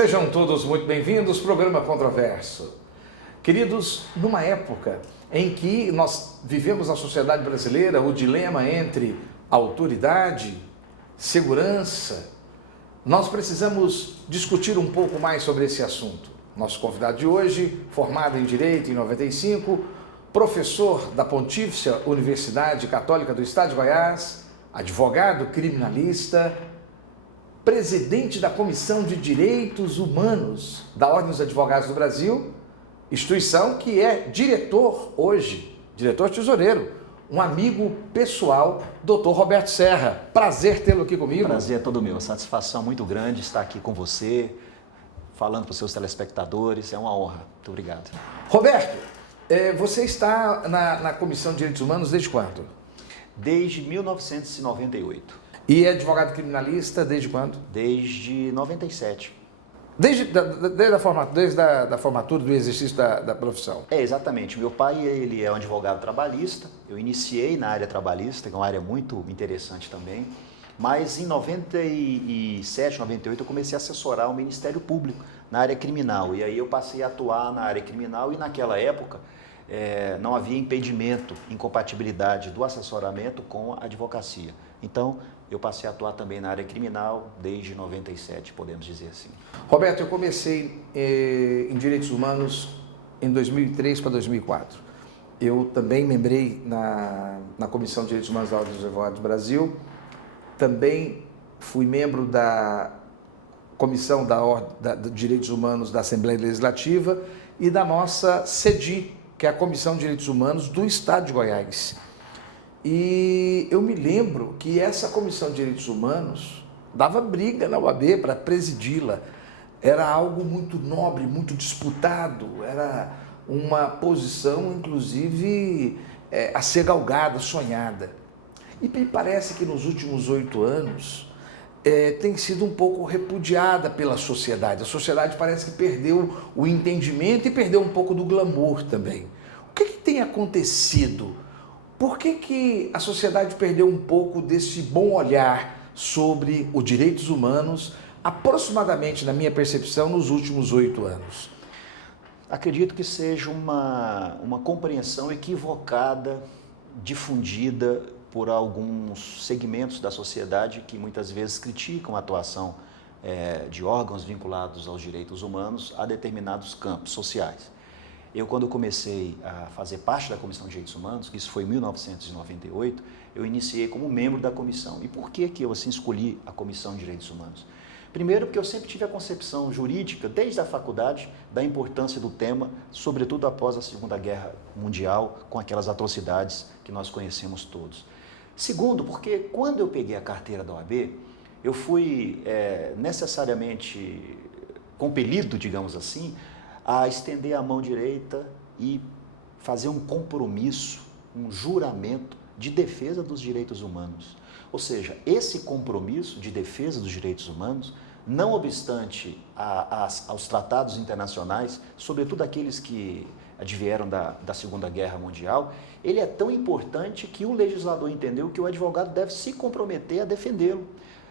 Sejam todos muito bem-vindos ao programa Controverso. Queridos, numa época em que nós vivemos na sociedade brasileira o dilema entre autoridade, segurança, nós precisamos discutir um pouco mais sobre esse assunto. Nosso convidado de hoje, formado em Direito em 95, professor da Pontifícia Universidade Católica do Estado de Goiás, advogado criminalista, presidente da Comissão de Direitos Humanos da Ordem dos Advogados do Brasil, instituição que é diretor hoje, diretor tesoureiro, um amigo pessoal, Dr. Roberto Serra. Prazer tê-lo aqui comigo. Prazer é todo meu, satisfação muito grande estar aqui com você, falando para os seus telespectadores, é uma honra. Muito obrigado. Roberto, você está na Comissão de Direitos Humanos desde quando? Desde 1998. E é advogado criminalista desde quando? Desde 97. Desde a formatura do exercício da profissão? Exatamente. Meu pai, ele é um advogado trabalhista. Eu iniciei na área trabalhista, que é uma área muito interessante também. Mas em 97, 98, eu comecei a assessorar o Ministério Público na área criminal. E aí eu passei a atuar na área criminal e naquela época não havia impedimento, incompatibilidade do assessoramento com a advocacia. Então, eu passei a atuar também na área criminal desde 97, podemos dizer assim. Roberto, eu comecei em Direitos Humanos em 2003 para 2004. Eu também membrei na Comissão de Direitos Humanos da Ordem dos Advogados do Brasil. Também fui membro da Comissão de Direitos Humanos da Assembleia Legislativa e da nossa CEDI, que é a Comissão de Direitos Humanos do Estado de Goiás. E eu me lembro que essa Comissão de Direitos Humanos dava briga na OAB para presidi-la. Era algo muito nobre, muito disputado, era uma posição, inclusive, a ser galgada, sonhada. E me parece que nos últimos 8 anos tem sido um pouco repudiada pela sociedade. A sociedade parece que perdeu o entendimento e perdeu um pouco do glamour também. O que tem acontecido? Por que a sociedade perdeu um pouco desse bom olhar sobre os direitos humanos, aproximadamente, na minha percepção, nos últimos 8 anos? Acredito que seja uma compreensão equivocada, difundida por alguns segmentos da sociedade que muitas vezes criticam a atuação de órgãos vinculados aos direitos humanos a determinados campos sociais. Eu, quando comecei a fazer parte da Comissão de Direitos Humanos, que isso foi em 1998, eu iniciei como membro da comissão. E por que eu assim escolhi a Comissão de Direitos Humanos? Primeiro, porque eu sempre tive a concepção jurídica, desde a faculdade, da importância do tema, sobretudo após a Segunda Guerra Mundial, com aquelas atrocidades que nós conhecemos todos. Segundo, porque quando eu peguei a carteira da OAB, eu fui necessariamente compelido, digamos assim, a estender a mão direita e fazer um compromisso, um juramento de defesa dos direitos humanos. Ou seja, esse compromisso de defesa dos direitos humanos, não obstante aos tratados internacionais, sobretudo aqueles que advieram da Segunda Guerra Mundial, ele é tão importante que o legislador entendeu que o advogado deve se comprometer a defendê-lo.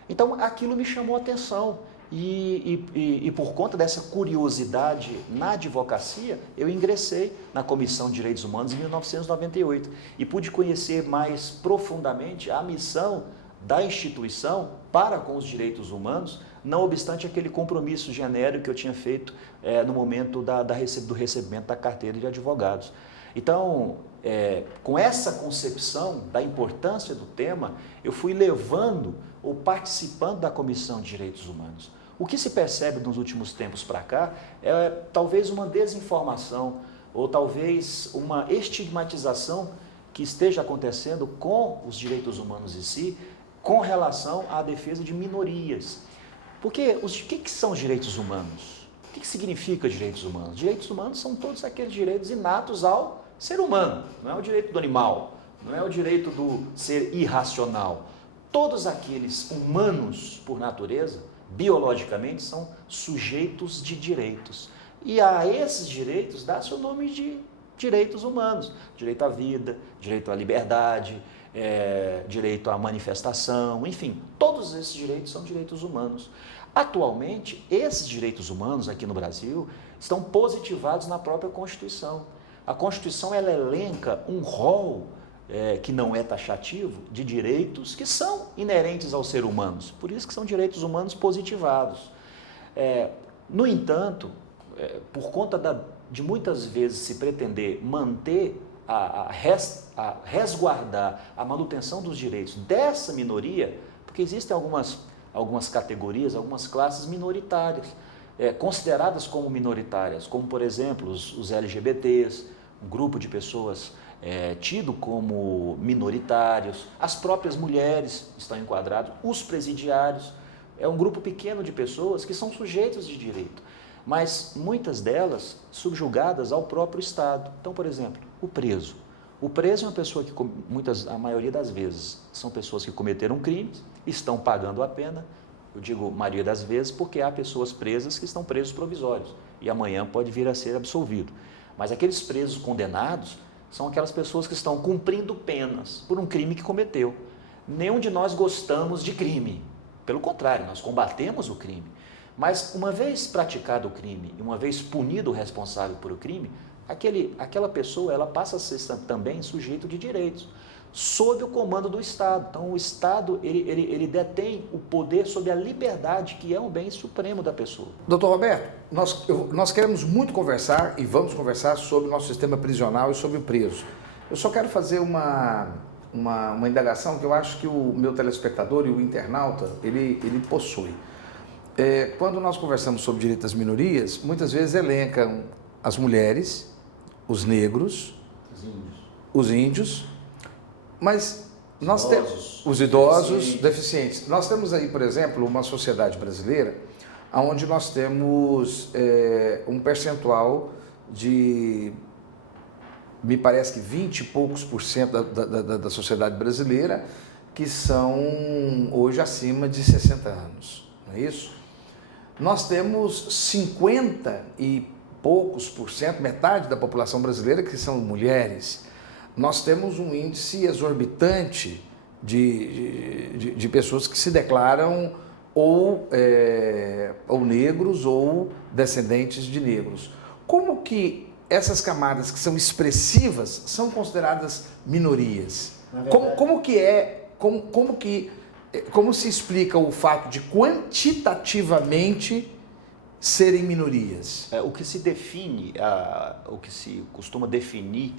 Então, aquilo me chamou a atenção. E por conta dessa curiosidade na advocacia, eu ingressei na Comissão de Direitos Humanos em 1998 e pude conhecer mais profundamente a missão da instituição para com os direitos humanos, não obstante aquele compromisso genérico que eu tinha feito no momento do recebimento da carteira de advogados. Então, com essa concepção da importância do tema, eu fui levando ou participando da Comissão de Direitos Humanos. O que se percebe nos últimos tempos para cá é talvez uma desinformação ou talvez uma estigmatização que esteja acontecendo com os direitos humanos em si, com relação à defesa de minorias. Porque o que são os direitos humanos? O que significa direitos humanos? Direitos humanos são todos aqueles direitos inatos ao ser humano, não é o direito do animal, não é o direito do ser irracional. Todos aqueles humanos, por natureza, biologicamente, são sujeitos de direitos. E a esses direitos dá-se o nome de direitos humanos. Direito à vida, direito à liberdade, direito à manifestação, enfim, todos esses direitos são direitos humanos. Atualmente, esses direitos humanos aqui no Brasil estão positivados na própria Constituição. A Constituição ela elenca um rol que não é taxativo de direitos que são inerentes aos seres humanos, por isso que são direitos humanos positivados. No entanto, por conta de muitas vezes se pretender manter, resguardar a manutenção dos direitos dessa minoria, porque existem algumas categorias, algumas classes minoritárias, consideradas como minoritárias, como por exemplo os LGBTs, um grupo de pessoas tido como minoritários, as próprias mulheres estão enquadradas, os presidiários, é um grupo pequeno de pessoas que são sujeitos de direito, mas muitas delas subjugadas ao próprio Estado. Então, por exemplo, o preso. O preso é uma pessoa que, a maioria das vezes, são pessoas que cometeram crimes, estão pagando a pena, eu digo maioria das vezes porque há pessoas presas que estão presos provisórios e amanhã pode vir a ser absolvido. Mas aqueles presos condenados são aquelas pessoas que estão cumprindo penas por um crime que cometeu. Nenhum de nós gostamos de crime, pelo contrário, nós combatemos o crime. Mas uma vez praticado o crime e uma vez punido o responsável por o crime, aquela pessoa ela passa a ser também sujeito de direitos, sob o comando do Estado. Então o Estado ele detém o poder sobre a liberdade, que é um bem supremo da pessoa. Doutor Roberto, nós queremos muito conversar e vamos conversar sobre o nosso sistema prisional e sobre o preso. Eu só quero fazer uma indagação que eu acho que o meu telespectador e o internauta, ele possui. Quando nós conversamos sobre direito das minorias, muitas vezes elencam as mulheres, os negros, os índios, mas nós temos os idosos, deficientes. Nós temos aí, por exemplo, uma sociedade brasileira onde nós temos um percentual de, me parece que 20 e poucos por cento da sociedade brasileira que são hoje acima de 60 anos, não é isso? Nós temos 50 e poucos por cento, metade da população brasileira que são mulheres. Nós temos um índice exorbitante de pessoas que se declaram ou negros ou descendentes de negros. Como que essas camadas que são expressivas são consideradas minorias? Como se explica o fato de quantitativamente serem minorias? O que se define, o que se costuma definir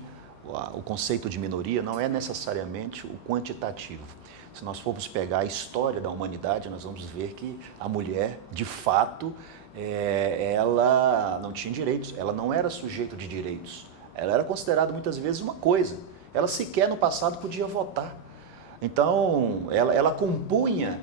o conceito de minoria não é necessariamente o quantitativo. Se nós formos pegar a história da humanidade, nós vamos ver que a mulher, de fato, ela não tinha direitos, ela não era sujeito de direitos. Ela era considerada muitas vezes uma coisa. Ela sequer no passado podia votar. Então, ela compunha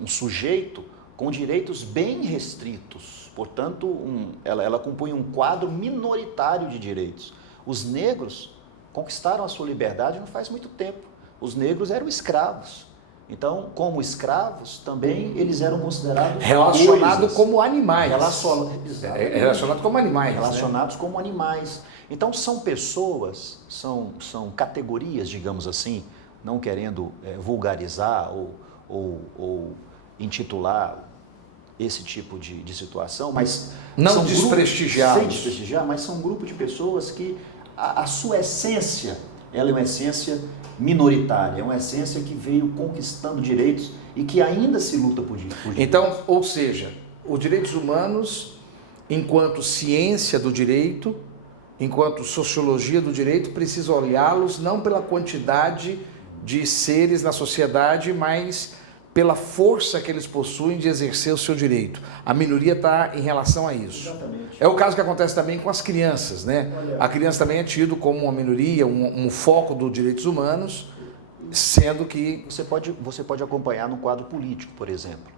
um sujeito com direitos bem restritos. Portanto, ela compunha um quadro minoritário de direitos. Os negros conquistaram a sua liberdade não faz muito tempo. Os negros eram escravos. Então, como escravos, também eles eram considerados relacionados como animais. Relacionados como animais. Relacionados como animais. Então, são pessoas, são categorias, digamos assim, não querendo vulgarizar ou intitular esse tipo de situação, mas não desprestigiá-los. Sem desprestigiar, mas são um grupo de pessoas que a sua essência, ela é uma essência minoritária, é uma essência que veio conquistando direitos e que ainda se luta por direitos. Então, ou seja, os direitos humanos, enquanto ciência do direito, enquanto sociologia do direito, precisa olhá-los não pela quantidade de seres na sociedade, mas pela força que eles possuem de exercer o seu direito. A minoria está em relação a isso. Exatamente. É o caso que acontece também com as crianças, né? A criança também é tido como uma minoria, um foco dos direitos humanos, sendo que... Você pode acompanhar no quadro político, por exemplo.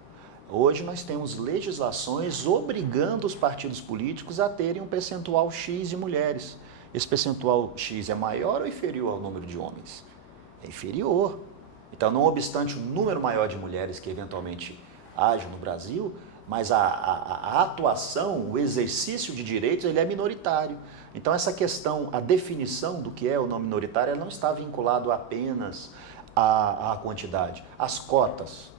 Hoje nós temos legislações obrigando os partidos políticos a terem um percentual X de mulheres. Esse percentual X é maior ou inferior ao número de homens? É inferior. Então, não obstante o número maior de mulheres que eventualmente agem no Brasil, mas a atuação, o exercício de direitos, ele é minoritário. Então, essa questão, a definição do que é ou não minoritário, ela não está vinculado apenas à quantidade. As cotas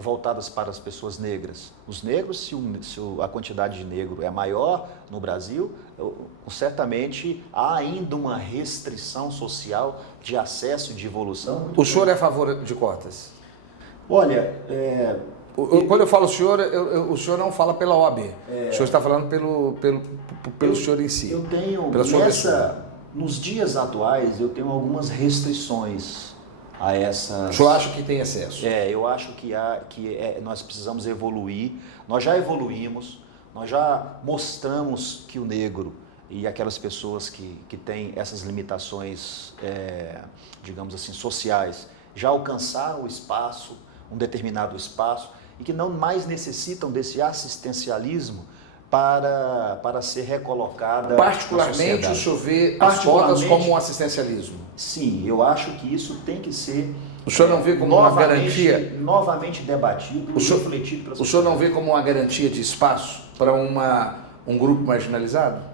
voltadas para as pessoas negras. Os negros, se a quantidade de negro é maior no Brasil, certamente há ainda uma restrição social de acesso e de evolução. O senhor é a favor de cotas? Olha, quando eu falo senhor, o senhor não fala pela OAB. O senhor está falando pelo senhor em si. Eu tenho, pela sua pessoa. Nos dias atuais, eu tenho algumas restrições a essas... O senhor acha que tem excesso? Eu acho que nós precisamos evoluir. Nós já evoluímos, nós já mostramos que o negro e aquelas pessoas que têm essas limitações, digamos assim, sociais, já alcançaram o espaço, um determinado espaço, e que não mais necessitam desse assistencialismo para ser recolocada. Particularmente, o senhor vê as cotas como um assistencialismo? Sim, eu acho que isso tem que ser... O senhor não vê como uma garantia? Novamente debatido e refletido pela sociedade. O senhor não vê como uma garantia de espaço para um grupo marginalizado?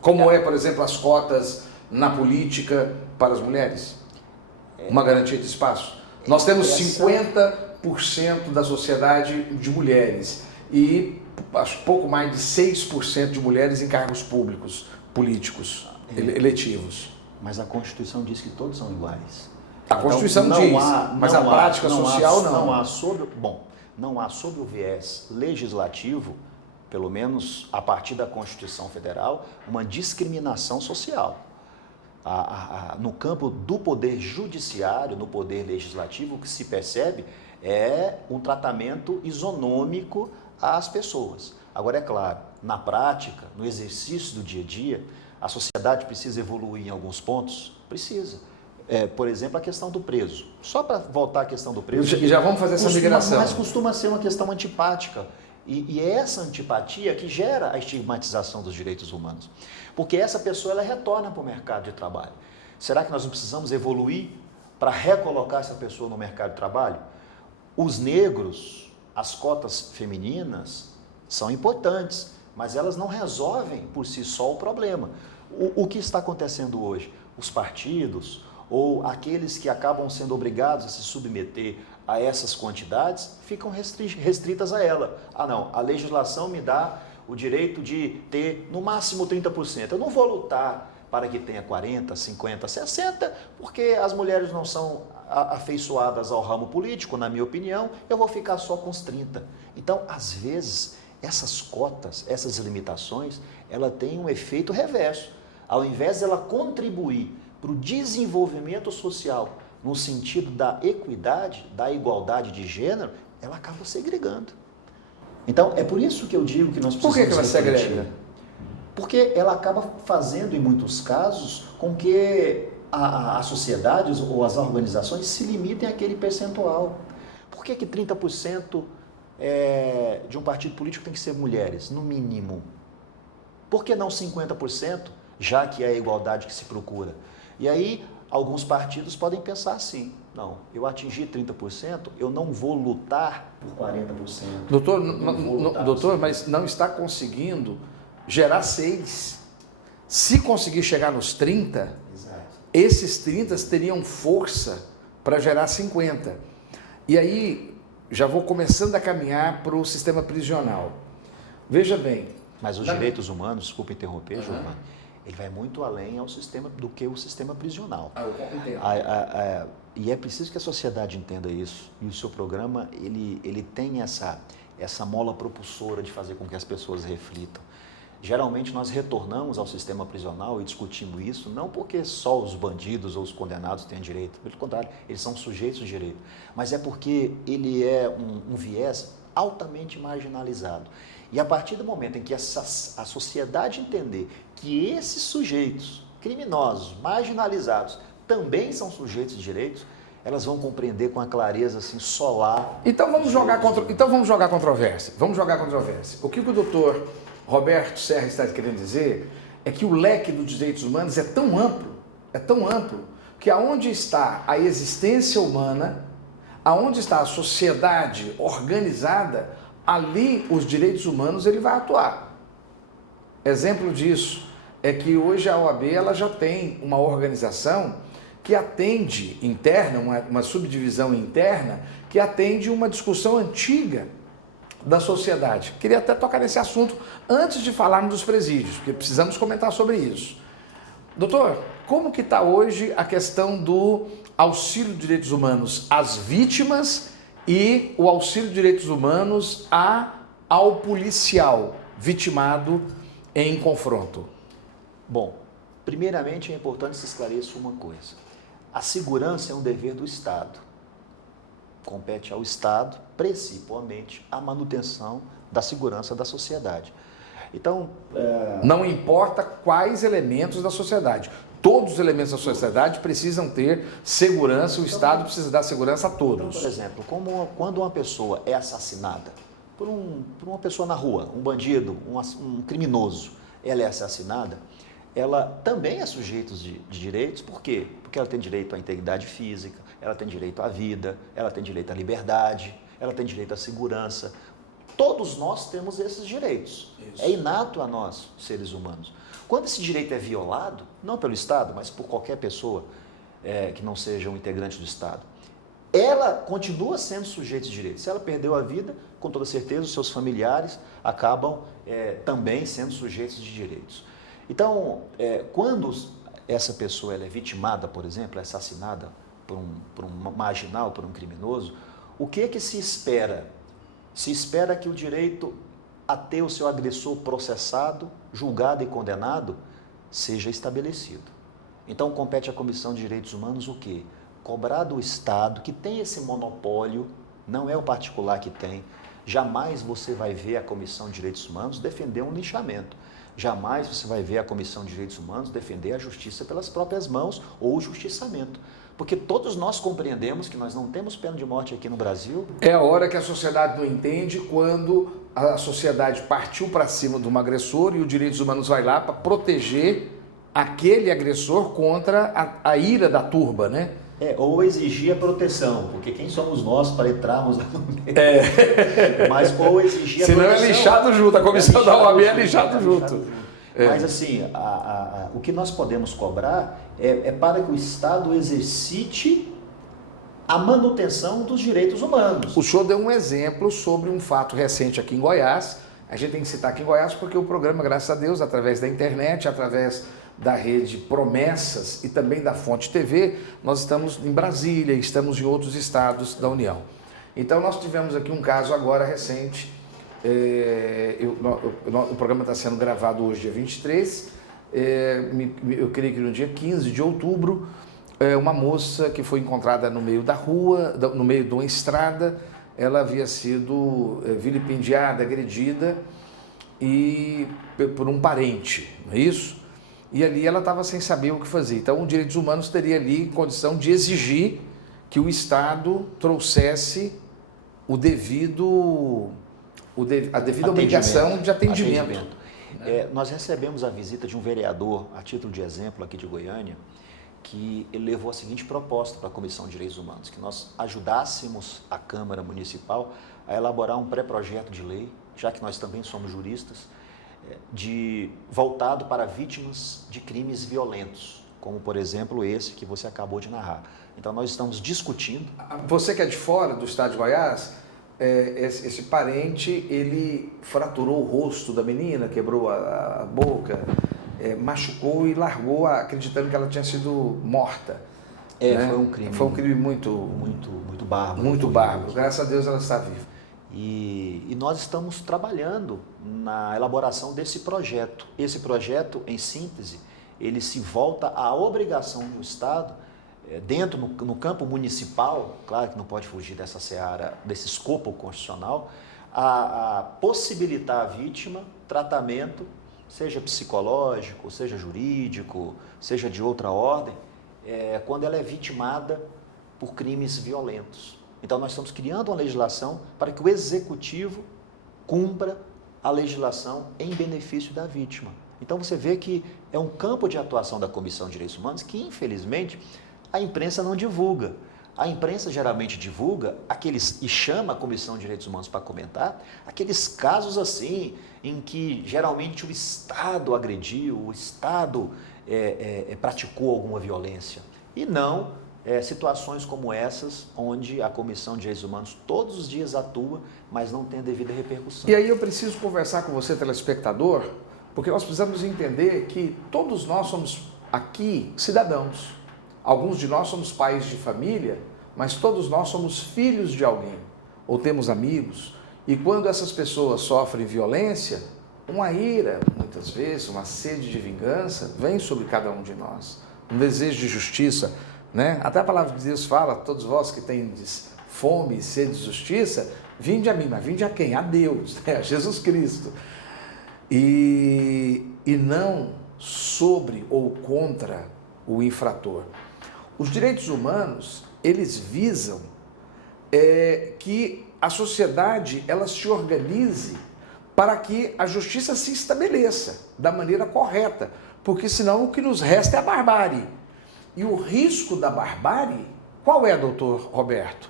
Como por exemplo, as cotas na política para as mulheres? Uma garantia de espaço? Nós temos 50% da sociedade de mulheres e acho pouco mais de 6% de mulheres em cargos públicos, políticos, eletivos. Mas a Constituição diz que todos são iguais. A Constituição diz, mas a prática social não. Não há sob o viés legislativo, pelo menos a partir da Constituição Federal, uma discriminação social. No campo do poder judiciário, no poder legislativo, o que se percebe é um tratamento isonômico às pessoas. Agora, é claro, na prática, no exercício do dia a dia, a sociedade precisa evoluir em alguns pontos? Precisa. Por exemplo, a questão do preso. Só para voltar à questão do preso... E já vamos fazer essa migração. Mas costuma ser uma questão antipática. E é essa antipatia que gera a estigmatização dos direitos humanos. Porque essa pessoa ela retorna para o mercado de trabalho. Será que nós não precisamos evoluir para recolocar essa pessoa no mercado de trabalho? Os negros, as cotas femininas são importantes, mas elas não resolvem por si só o problema. O que está acontecendo hoje? Os partidos ou aqueles que acabam sendo obrigados a se submeter a essas quantidades ficam restritas a ela. Não, a legislação me dá o direito de ter no máximo 30%. Eu não vou lutar para que tenha 40%, 50%, 60%, porque as mulheres não são afeiçoadas ao ramo político, na minha opinião, eu vou ficar só com os 30%. Então, às vezes, essas cotas, essas limitações, ela tem um efeito reverso. Ao invés dela contribuir para o desenvolvimento social no sentido da equidade, da igualdade de gênero, ela acaba segregando. Então, é por isso que eu digo que nós precisamos... Por que ela segrega? Porque ela acaba fazendo, em muitos casos, com que as sociedades ou as organizações se limitem àquele percentual. Por que 30% de um partido político tem que ser mulheres, no mínimo? Por que não 50%, já que é a igualdade que se procura? E aí, alguns partidos podem pensar assim, não, eu atingi 30%, eu não vou lutar por 40%. Doutor, mas não está conseguindo gerar 6%. Se conseguir chegar nos 30%, Exato. Esses 30% teriam força para gerar 50%. E aí, já vou começando a caminhar para o sistema prisional. Veja bem... Mas os direitos humanos, desculpa interromper, Giovanni, ele vai muito além do que o sistema prisional. Eu entendo. E é preciso que a sociedade entenda isso. E o seu programa, ele tem essa mola propulsora de fazer com que as pessoas reflitam. Geralmente nós retornamos ao sistema prisional e discutimos isso, não porque só os bandidos ou os condenados têm direito, pelo contrário, eles são sujeitos de direito, mas é porque ele é um viés altamente marginalizado. E a partir do momento em que a sociedade entender que esses sujeitos criminosos, marginalizados, também são sujeitos de direitos, elas vão compreender com a clareza assim, solar. Então vamos jogar controvérsia. O que o doutor Roberto Serra está querendo dizer é que o leque dos direitos humanos é tão amplo, que aonde está a existência humana, aonde está a sociedade organizada, ali os direitos humanos ele vai atuar. Exemplo disso é que hoje a OAB ela já tem uma organização que atende interna, uma subdivisão interna, que atende uma discussão antiga da sociedade. Queria até tocar nesse assunto antes de falarmos dos presídios, porque precisamos comentar sobre isso. Doutor, como que está hoje a questão do auxílio de direitos humanos às vítimas e o auxílio de direitos humanos ao policial vitimado em confronto? Bom, primeiramente é importante se esclarecer uma coisa. A segurança é um dever do Estado. Compete ao Estado, principalmente, a manutenção da segurança da sociedade. Então, não importa quais elementos da sociedade. Todos os elementos da sociedade precisam ter segurança, o Estado precisa dar segurança a todos. Então, por exemplo, quando uma pessoa é assassinada por uma pessoa na rua, um bandido, um criminoso, ela é assassinada, ela também é sujeita de direitos. Por quê? Porque ela tem direito à integridade física, ela tem direito à vida, ela tem direito à liberdade, ela tem direito à segurança. Todos nós temos esses direitos. Isso. É inato a nós, seres humanos. Quando esse direito é violado, não pelo Estado, mas por qualquer pessoa que não seja um integrante do Estado, ela continua sendo sujeita de direitos. Se ela perdeu a vida, com toda certeza os seus familiares acabam também sendo sujeitos de direitos. Então, quando essa pessoa ela é vitimada, por exemplo, é assassinada por um marginal, por um criminoso, o que se espera? Se espera que o direito a ter o seu agressor processado, julgado e condenado seja estabelecido. Então, compete à Comissão de Direitos Humanos o quê? Cobrar do Estado, que tem esse monopólio, não é o particular que tem. Jamais você vai ver a Comissão de Direitos Humanos defender um linchamento. Jamais você vai ver a Comissão de Direitos Humanos defender a justiça pelas próprias mãos ou o justiçamento. Porque todos nós compreendemos que nós não temos pena de morte aqui no Brasil. É a hora que a sociedade não entende, quando a sociedade partiu para cima de um agressor e os direitos humanos vai lá para proteger aquele agressor contra a ira da turba, né? Ou exigir a proteção, porque quem somos nós para entrarmos no meio? Mas ou exigir a senão proteção. Senão é lixado junto, a comissão da OAB é lixado junto. Mas assim, o que nós podemos cobrar é para que o Estado exercite a manutenção dos direitos humanos. O senhor deu um exemplo sobre um fato recente aqui em Goiás. A gente tem que citar aqui em Goiás porque o programa, graças a Deus, através da internet, através da rede Promessas e também da Fonte TV, nós estamos em Brasília, estamos em outros estados da União. Então nós tivemos aqui um caso agora recente, o programa está sendo gravado hoje, dia 23, eu creio que no dia 15 de outubro, uma moça que foi encontrada no meio da rua, no meio de uma estrada, ela havia sido vilipendiada, agredida por um parente, não é isso? E ali ela estava sem saber o que fazer. Então, os direitos humanos teria ali condição de exigir que o Estado trouxesse a devida obrigação de atendimento. Nós recebemos a visita de um vereador, a título de exemplo aqui de Goiânia, que ele levou a seguinte proposta para a Comissão de Direitos Humanos, que nós ajudássemos a Câmara Municipal a elaborar um pré-projeto de lei, já que nós também somos juristas, voltado para vítimas de crimes violentos, como, por exemplo, esse que você acabou de narrar. Então, nós estamos discutindo... Você que é de fora do estado de Goiás, esse parente, ele fraturou o rosto da menina, quebrou a boca, machucou e largou, acreditando que ela tinha sido morta. Né? Foi um crime muito bárbaro. Muito bárbaro. Graças a Deus ela está viva. E nós estamos trabalhando na elaboração desse projeto. Esse projeto, em síntese, ele se volta à obrigação do Estado, dentro no campo municipal, claro que não pode fugir dessa seara, desse escopo constitucional, a possibilitar à vítima tratamento, seja psicológico, seja jurídico, seja de outra ordem, quando ela é vitimada por crimes violentos. Então, nós estamos criando uma legislação para que o Executivo cumpra a legislação em benefício da vítima. Então, você vê que é um campo de atuação da Comissão de Direitos Humanos que, infelizmente, a imprensa não divulga. A imprensa geralmente divulga e chama a Comissão de Direitos Humanos para comentar aqueles casos assim, em que geralmente o Estado agrediu, o Estado praticou alguma violência. e não situações como essas, onde a Comissão de Direitos Humanos todos os dias atua, mas não tem a devida repercussão. E aí eu preciso conversar com você, telespectador, porque nós precisamos entender que todos nós somos aqui cidadãos. Alguns de nós somos pais de família, mas todos nós somos filhos de alguém, ou temos amigos. E quando essas pessoas sofrem violência, uma ira, muitas vezes, uma sede de vingança, vem sobre cada um de nós. Um desejo de justiça, né? Até a palavra de Deus fala, todos vós que tendes fome e sede de justiça, vinde a mim, mas vinde a quem? A Deus, né? A Jesus Cristo. E não sobre ou contra o infrator. Os direitos humanos, eles visam que a sociedade ela se organize para que a justiça se estabeleça da maneira correta, porque senão o que nos resta é a barbárie. E o risco da barbárie, qual é, doutor Roberto?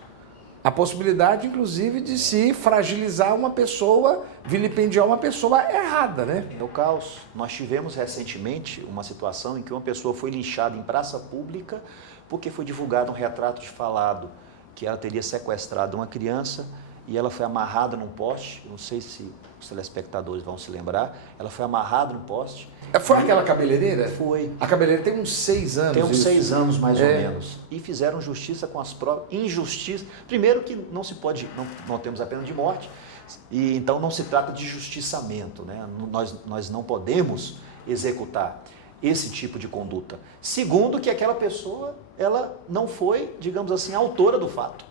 A possibilidade, inclusive, de se fragilizar uma pessoa, vilipendiar uma pessoa errada, né? É o caos. Nós tivemos recentemente uma situação em que uma pessoa foi linchada em praça pública porque foi divulgado um retrato de falado que ela teria sequestrado uma criança e ela foi amarrada num poste. Não sei se os telespectadores vão se lembrar. Ela foi amarrada num poste. Foi aquela cabeleireira? Foi. A cabeleireira tem uns 6 anos. Tem uns isso. 6 anos, mais ou menos. E fizeram justiça com as próprias... Injustiça. Primeiro que não se pode... Não temos a pena de morte. E então não se trata de justiçamento, né? Nós não podemos executar esse tipo de conduta. Segundo, que aquela pessoa, ela não foi, digamos assim, autora do fato.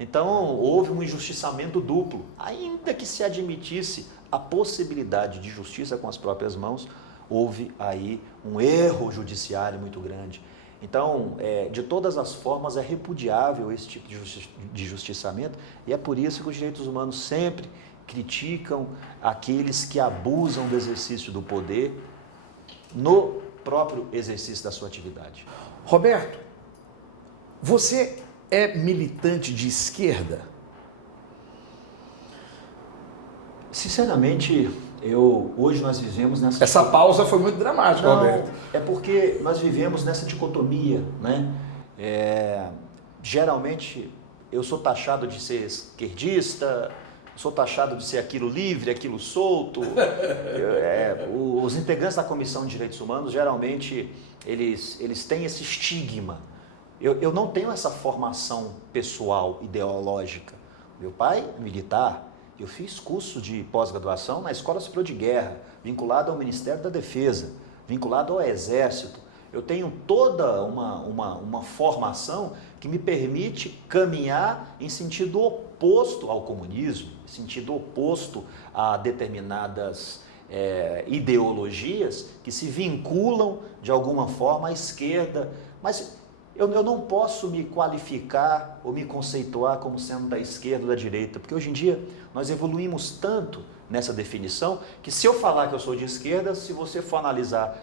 Então, houve um injustiçamento duplo. Ainda que se admitisse a possibilidade de justiça com as próprias mãos, houve aí um erro judiciário muito grande. Então, de todas as formas, é repudiável esse tipo de justiçamento e é por isso que os direitos humanos sempre criticam aqueles que abusam do exercício do poder no próprio exercício da sua atividade. Roberto, você é militante de esquerda? Sinceramente, hoje nós vivemos nessa... Essa pausa foi muito dramática, Não, Roberto. é porque nós vivemos nessa dicotomia, né? Geralmente, eu sou taxado de ser esquerdista, sou taxado de ser aquilo livre, aquilo solto. Os integrantes da Comissão de Direitos Humanos, geralmente, eles têm esse estigma. Eu não tenho essa formação pessoal, ideológica. Meu pai é militar, eu fiz curso de pós-graduação na Escola Superior de Guerra, vinculado ao Ministério da Defesa, vinculado ao Exército. Eu tenho toda uma formação que me permite caminhar em sentido oposto ao comunismo, em sentido oposto a determinadas ideologias que se vinculam de alguma forma à esquerda, mas eu não posso me qualificar ou me conceituar como sendo da esquerda ou da direita, porque hoje em dia nós evoluímos tanto nessa definição que se eu falar que eu sou de esquerda, se você for analisar,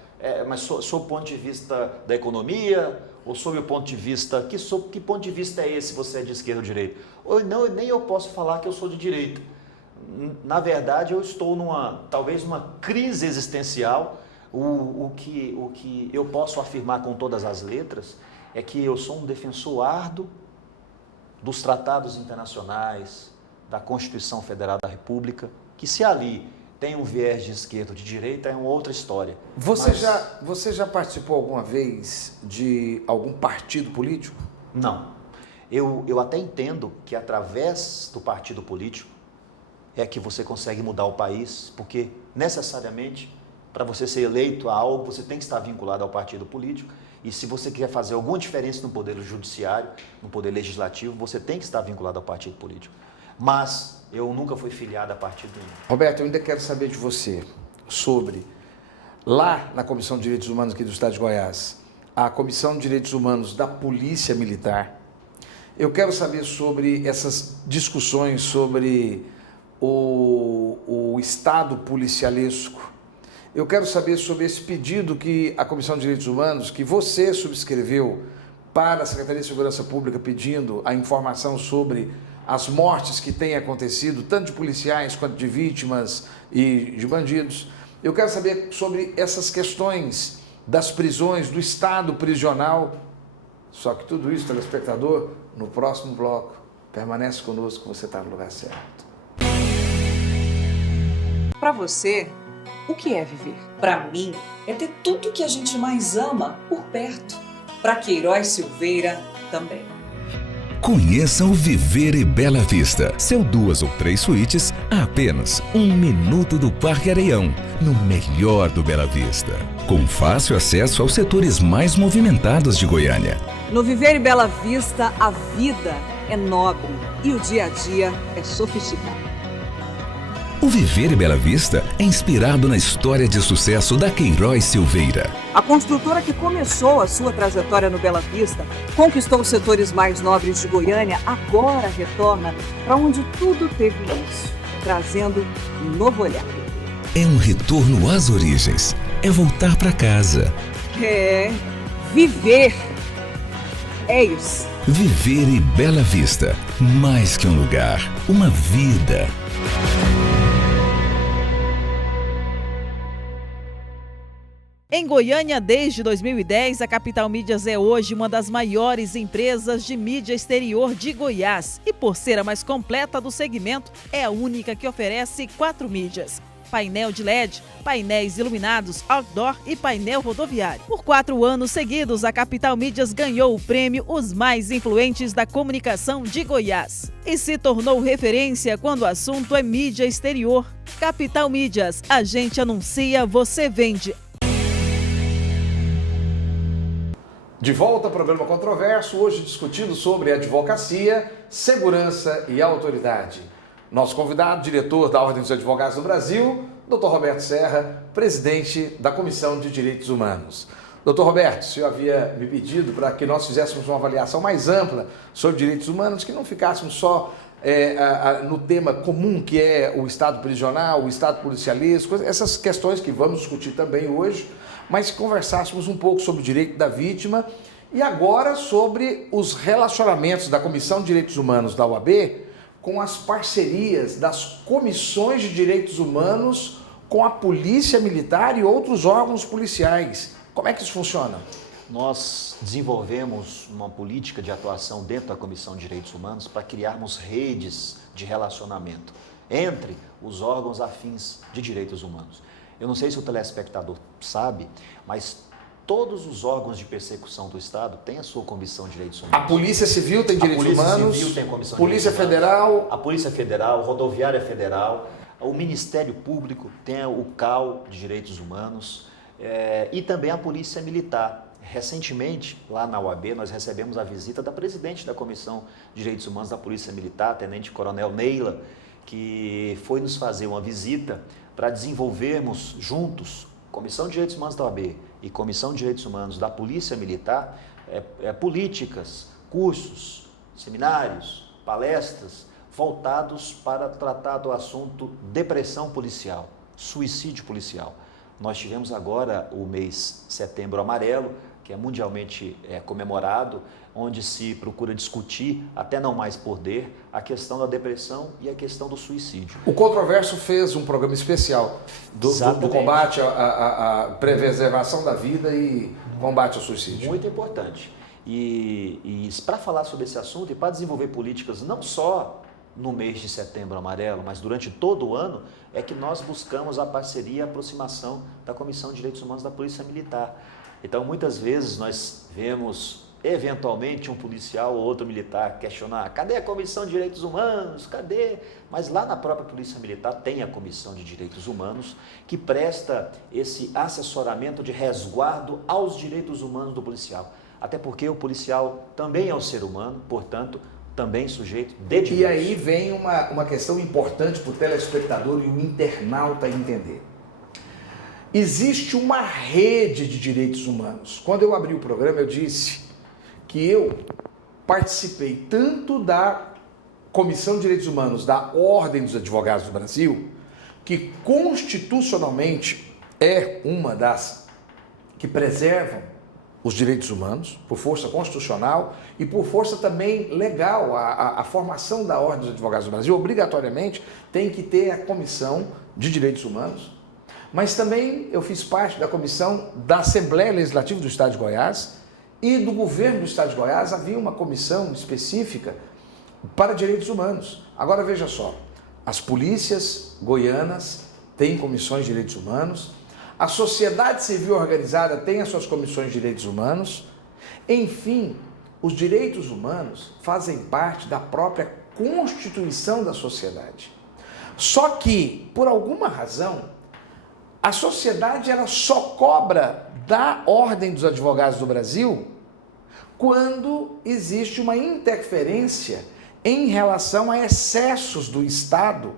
mas sob o ponto de vista da economia ou sob o ponto de vista, que ponto de vista é esse, você é de esquerda ou direita? Ou não, nem eu posso falar que eu sou de direita. Na verdade, eu estou talvez numa crise existencial. O que eu posso afirmar com todas as letras é que eu sou um defensor árduo dos tratados internacionais, da Constituição Federal da República, que se ali tem um viés de esquerda ou de direita, é uma outra história. Você já participou alguma vez de algum partido político? Não. Eu até entendo que através do partido político é que você consegue mudar o país, porque necessariamente, para você ser eleito a algo, você tem que estar vinculado ao partido político. E se você quer fazer alguma diferença no poder judiciário, no poder legislativo, você tem que estar vinculado ao partido político. Mas eu nunca fui filiado a partido nenhum. Roberto, eu ainda quero saber de você sobre, lá na Comissão de Direitos Humanos aqui do Estado de Goiás, a Comissão de Direitos Humanos da Polícia Militar. Eu quero saber sobre essas discussões sobre o Estado policialesco. Eu quero saber sobre esse pedido que a Comissão de Direitos Humanos, que você subscreveu para a Secretaria de Segurança Pública pedindo a informação sobre as mortes que têm acontecido, tanto de policiais quanto de vítimas e de bandidos. Eu quero saber sobre essas questões das prisões, do Estado prisional Só que tudo isso, telespectador, no próximo bloco, permanece conosco, você está no lugar certo. Para você, o que é viver? Para mim, é ter tudo que a gente mais ama por perto. Para Queiroz Silveira, também. Conheça o Viver e Bela Vista. São 2 ou 3 suítes a apenas 1 minuto do Parque Areião, no melhor do Bela Vista. Com fácil acesso aos setores mais movimentados de Goiânia. No Viver e Bela Vista, a vida é nobre e o dia a dia é sofisticado. O Viver e Bela Vista é inspirado na história de sucesso da Queiroz Silveira. A construtora que começou a sua trajetória no Bela Vista, conquistou os setores mais nobres de Goiânia, agora retorna para onde tudo teve início, trazendo um novo olhar. É um retorno às origens, é voltar para casa. É viver. É isso. Viver e Bela Vista, mais que um lugar, uma vida. Em Goiânia, desde 2010, a Capital Mídias é hoje uma das maiores empresas de mídia exterior de Goiás e, por ser a mais completa do segmento, é a única que oferece 4 mídias: painel de LED, painéis iluminados, outdoor e painel rodoviário. Por 4 anos seguidos, a Capital Mídias ganhou o prêmio Os Mais Influentes da Comunicação de Goiás e se tornou referência quando o assunto é mídia exterior. Capital Mídias, a gente anuncia, você vende. De volta ao programa Controverso, hoje discutindo sobre advocacia, segurança e autoridade. Nosso convidado, diretor da Ordem dos Advogados do Brasil, Dr. Roberto Serra, presidente da Comissão de Direitos Humanos. Dr. Roberto, o senhor havia me pedido para que nós fizéssemos uma avaliação mais ampla sobre direitos humanos, que não ficássemos só no tema comum, que é o Estado prisional, o Estado policialesco, essas questões que vamos discutir também hoje, mas que conversássemos um pouco sobre o direito da vítima e agora sobre os relacionamentos da Comissão de Direitos Humanos da OAB com as parcerias das comissões de direitos humanos com a Polícia Militar e outros órgãos policiais. Como é que isso funciona? Nós desenvolvemos uma política de atuação dentro da Comissão de Direitos Humanos para criarmos redes de relacionamento entre os órgãos afins de direitos humanos. Eu não sei se o telespectador sabe, mas todos os órgãos de persecução do Estado têm a sua Comissão de Direitos Humanos. A Polícia Civil tem Direitos Humanos? A Polícia Civil tem Comissão de Polícia Direitos Federal? Humanos. A Polícia Federal, Rodoviária Federal, o Ministério Público tem o CAU de Direitos Humanos e também a Polícia Militar. Recentemente, lá na OAB, nós recebemos a visita da presidente da Comissão de Direitos Humanos da Polícia Militar, Tenente Coronel Neila, que foi nos fazer uma visita para desenvolvermos juntos, Comissão de Direitos Humanos da OAB e Comissão de Direitos Humanos da Polícia Militar, políticas, cursos, seminários, palestras, voltados para tratar do assunto depressão policial, suicídio policial. Nós tivemos agora o mês Setembro Amarelo, que é mundialmente comemorado, onde se procura discutir, até não mais poder, a questão da depressão e a questão do suicídio. O Controverso fez um programa especial do combate à preservação da vida e combate ao suicídio. Muito importante. E para falar sobre esse assunto e para desenvolver políticas não só no mês de Setembro Amarelo, mas durante todo o ano, é que nós buscamos a parceria e a aproximação da Comissão de Direitos Humanos da Polícia Militar. Então, muitas vezes nós vemos, eventualmente, um policial ou outro militar questionar: cadê a Comissão de Direitos Humanos? Cadê? Mas lá na própria Polícia Militar tem a Comissão de Direitos Humanos que presta esse assessoramento de resguardo aos direitos humanos do policial. Até porque o policial também é um ser humano, portanto, também sujeito de direitos. E aí vem uma questão importante para o telespectador e o internauta entender. Existe uma rede de direitos humanos. Quando eu abri o programa, eu disse que eu participei tanto da Comissão de Direitos Humanos da Ordem dos Advogados do Brasil, que constitucionalmente é uma das que preservam os direitos humanos, por força constitucional e por força também legal. A formação da Ordem dos Advogados do Brasil, obrigatoriamente, tem que ter a Comissão de Direitos Humanos. Mas também eu fiz parte da comissão da Assembleia Legislativa do Estado de Goiás E do governo do estado de Goiás havia uma comissão específica para direitos humanos. Agora veja só, as polícias goianas têm comissões de direitos humanos, a sociedade civil organizada tem as suas comissões de direitos humanos, enfim, os direitos humanos fazem parte da própria constituição da sociedade. Só que, por alguma razão, a sociedade ela só cobra da Ordem dos Advogados do Brasil quando existe uma interferência em relação a excessos do Estado,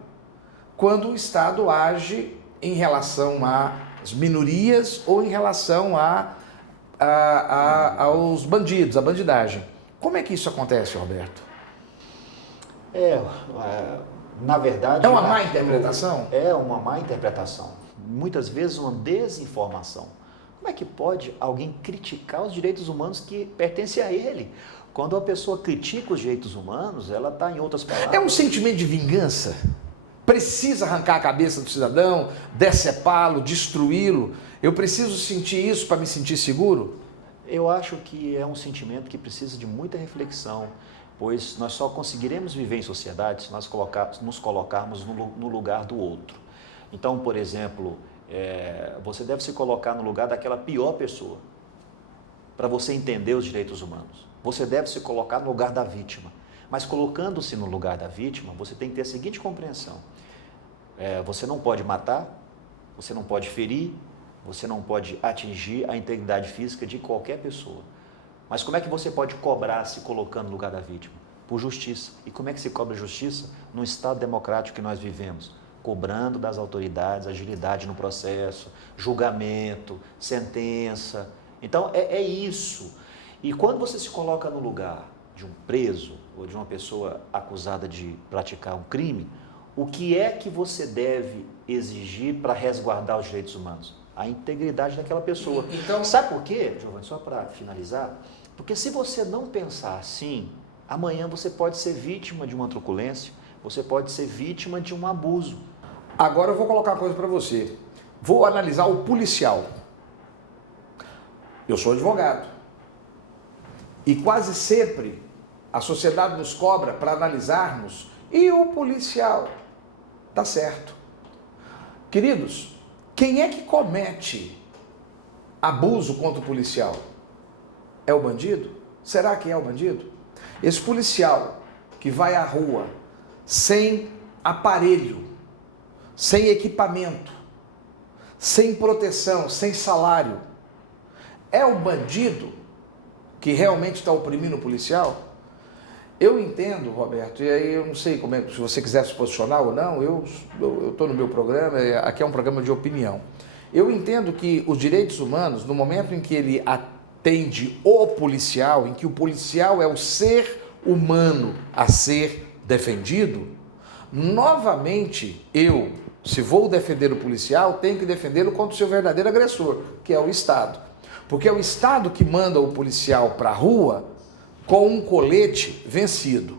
quando o Estado age em relação às minorias ou em relação aos bandidos, à bandidagem. Como é que isso acontece, Roberto? Na verdade... É uma má interpretação? É uma má interpretação. Muitas vezes uma desinformação. Como é que pode alguém criticar os direitos humanos que pertencem a ele? Quando a pessoa critica os direitos humanos, ela está em outras palavras. É um sentimento de vingança? Precisa arrancar a cabeça do cidadão, decepá-lo, destruí-lo? Eu preciso sentir isso para me sentir seguro? Eu acho que é um sentimento que precisa de muita reflexão, pois nós só conseguiremos viver em sociedade se nós nos colocarmos no lugar do outro. Então, por exemplo, você deve se colocar no lugar daquela pior pessoa, para você entender os direitos humanos. Você deve se colocar no lugar da vítima. Mas colocando-se no lugar da vítima, você tem que ter a seguinte compreensão. Você não pode matar, você não pode ferir, você não pode atingir a integridade física de qualquer pessoa. Mas como é que você pode cobrar se colocando no lugar da vítima? Por justiça. E como é que se cobra justiça? No Estado democrático que nós vivemos. Cobrando das autoridades agilidade no processo, julgamento, sentença. Então, é isso. E quando você se coloca no lugar de um preso ou de uma pessoa acusada de praticar um crime, o que é que você deve exigir para resguardar os direitos humanos? A integridade daquela pessoa. Então, sabe por quê, Giovanni? Só para finalizar. Porque se você não pensar assim, amanhã você pode ser vítima de uma truculência, você pode ser vítima de um abuso. Agora eu vou colocar uma coisa para você. Vou analisar o policial. Eu sou advogado. E quase sempre a sociedade nos cobra para analisarmos e o policial. Tá certo. Queridos, quem é que comete abuso contra o policial? É o bandido? Será que é o bandido? Esse policial que vai à rua sem aparelho, sem equipamento, sem proteção, sem salário, é o bandido que realmente está oprimindo o policial? Eu entendo, Roberto, e aí eu não sei como é, se você quiser se posicionar ou não, eu estou no meu programa, aqui é um programa de opinião. Eu entendo que os direitos humanos, no momento em que ele atende o policial, em que o policial é o ser humano a ser defendido, novamente eu, se vou defender o policial, tenho que defendê-lo contra o seu verdadeiro agressor, que é o Estado. Porque é o Estado que manda o policial para a rua com um colete vencido.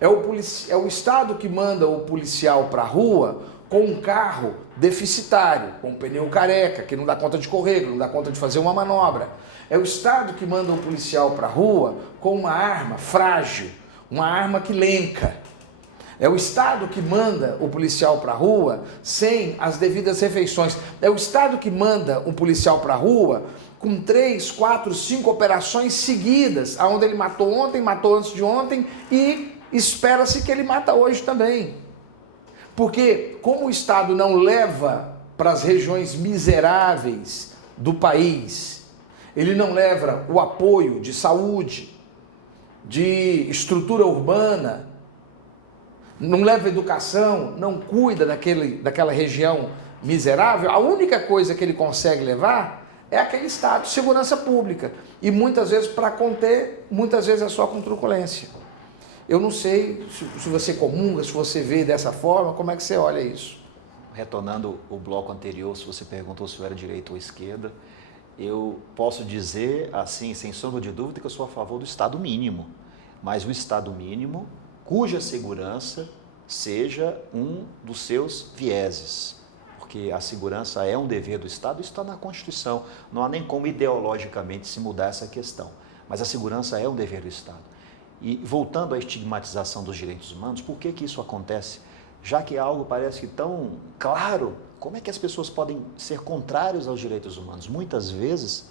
É o Estado que manda o policial para a rua com um carro deficitário, com um pneu careca, que não dá conta de correr, que não dá conta de fazer uma manobra. É o Estado que manda o policial para a rua com uma arma frágil, uma arma que lenca. É o Estado que manda o policial para a rua sem as devidas refeições. É o Estado que manda o policial para a rua com 3, 4, 5 operações seguidas, onde ele matou ontem, matou antes de ontem e espera-se que ele mata hoje também. Porque como o Estado não leva para as regiões miseráveis do país, ele não leva o apoio de saúde, de estrutura urbana, não leva educação, não cuida daquela região miserável, a única coisa que ele consegue levar é aquele Estado de segurança pública. E muitas vezes para conter, muitas vezes é só com truculência. Eu não sei se você comunga, se você vê dessa forma, como é que você olha isso? Retornando o bloco anterior, se você perguntou se eu era direita ou esquerda, eu posso dizer, assim, sem sombra de dúvida, que eu sou a favor do Estado mínimo. Mas o Estado mínimo cuja segurança seja um dos seus vieses. porque a segurança é um dever do Estado, isso está na Constituição, não há nem como ideologicamente se mudar essa questão, mas a segurança é um dever do Estado. E voltando à estigmatização dos direitos humanos, por que isso acontece? Já que é algo parece que tão claro, como é que as pessoas podem ser contrários aos direitos humanos? Muitas vezes,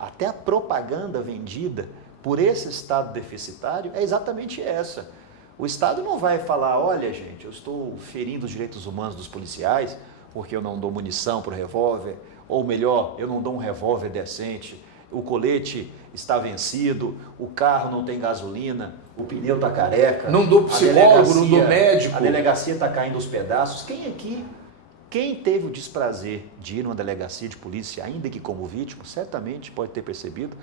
até a propaganda vendida por esse Estado deficitário é exatamente essa. O Estado não vai falar, olha gente, eu estou ferindo os direitos humanos dos policiais porque eu não dou munição para o revólver, ou melhor, eu não dou um revólver decente, o colete está vencido, o carro não tem gasolina, o pneu está careca. Não dou psicólogo, não dou médico. A delegacia está caindo aos pedaços. Quem teve o desprazer de ir numa delegacia de polícia, ainda que como vítima, certamente pode ter percebido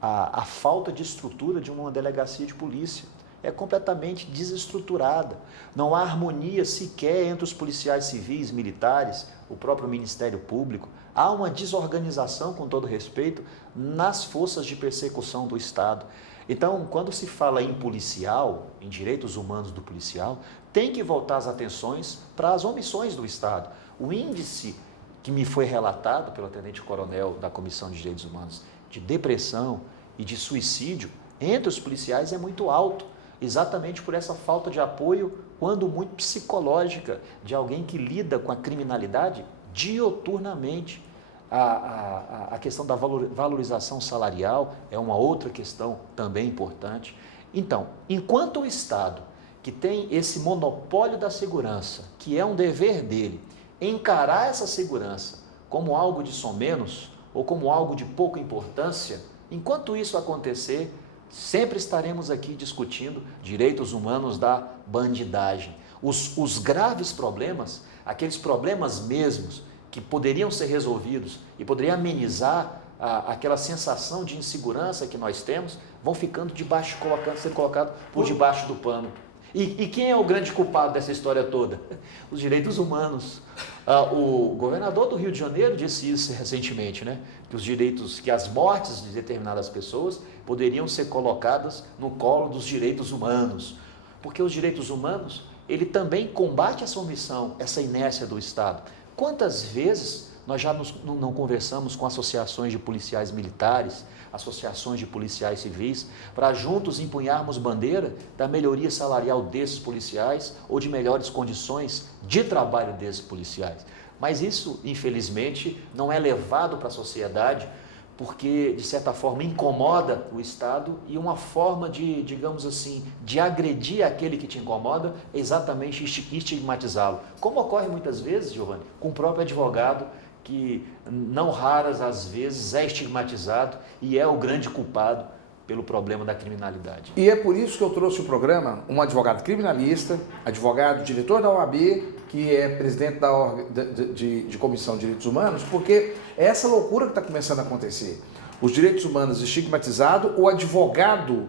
a falta de estrutura de uma delegacia de polícia. É completamente desestruturada. Não há harmonia sequer entre os policiais civis, militares, o próprio Ministério Público. Há uma desorganização, com todo respeito, nas forças de persecução do Estado. Então, quando se fala em policial, em direitos humanos do policial, tem que voltar as atenções para as omissões do Estado. O índice que me foi relatado pelo tenente-coronel da Comissão de Direitos Humanos de depressão e de suicídio entre os policiais é muito alto, exatamente por essa falta de apoio, quando muito psicológica, de alguém que lida com a criminalidade dioturnamente. A questão da valorização salarial é uma outra questão também importante. Então, enquanto o Estado, que tem esse monopólio da segurança, que é um dever dele, encarar essa segurança como algo de somenos ou como algo de pouca importância, enquanto isso acontecer, sempre estaremos aqui discutindo direitos humanos da bandidagem. Os graves problemas, aqueles problemas mesmos que poderiam ser resolvidos e poderiam amenizar aquela sensação de insegurança que nós temos, vão ficando sendo colocados por debaixo do pano. E quem é o grande culpado dessa história toda? Os direitos humanos. O governador do Rio de Janeiro disse isso recentemente, né? Que as mortes de determinadas pessoas poderiam ser colocadas no colo dos direitos humanos. Porque os direitos humanos, ele também combate essa omissão, essa inércia do Estado. Quantas vezes nós já não conversamos com associações de policiais militares, associações de policiais civis, para juntos empunharmos bandeira da melhoria salarial desses policiais ou de melhores condições de trabalho desses policiais. Mas isso, infelizmente, não é levado para a sociedade porque, de certa forma, incomoda o Estado e uma forma de, digamos assim, de agredir aquele que te incomoda é exatamente estigmatizá-lo. Como ocorre muitas vezes, Giovanni, com o próprio advogado, que não raras às vezes é estigmatizado e é o grande culpado pelo problema da criminalidade. E é por isso que eu trouxe o programa um advogado criminalista, advogado, diretor da OAB, que é presidente de Comissão de Direitos Humanos, porque é essa loucura que está começando a acontecer. Os direitos humanos estigmatizados, o advogado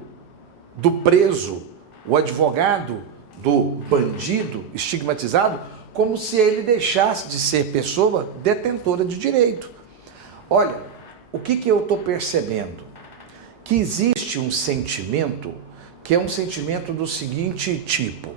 do preso, o advogado do bandido estigmatizado, como se ele deixasse de ser pessoa detentora de direito. Olha, o que eu estou percebendo? Que existe um sentimento que é um sentimento do seguinte tipo: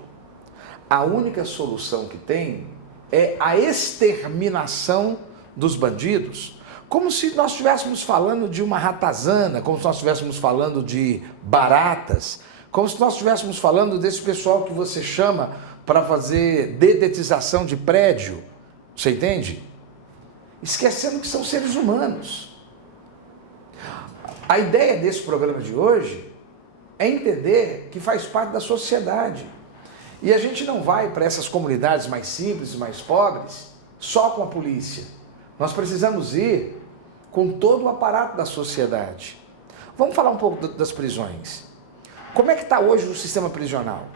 a única solução que tem é a exterminação dos bandidos, como se nós estivéssemos falando de uma ratazana, como se nós estivéssemos falando de baratas, como se nós estivéssemos falando desse pessoal que você chama para fazer dedetização de prédio, você entende? Esquecendo que são seres humanos. A ideia desse programa de hoje é entender que faz parte da sociedade. E a gente não vai para essas comunidades mais simples, mais pobres, só com a polícia. Nós precisamos ir com todo o aparato da sociedade. Vamos falar um pouco das prisões. Como é que está hoje o sistema prisional?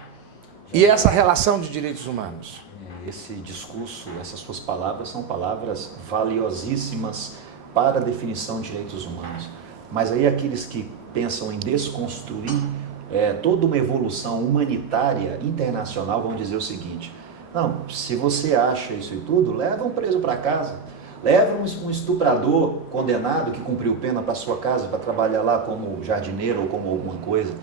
E essa relação de direitos humanos? Esse discurso, essas suas palavras são palavras valiosíssimas para a definição de direitos humanos. Mas aí aqueles que pensam em desconstruir toda uma evolução humanitária internacional vão dizer o seguinte: não, se você acha isso e tudo, leva um preso para casa, leva um estuprador condenado que cumpriu pena para sua casa, para trabalhar lá como jardineiro ou como alguma coisa.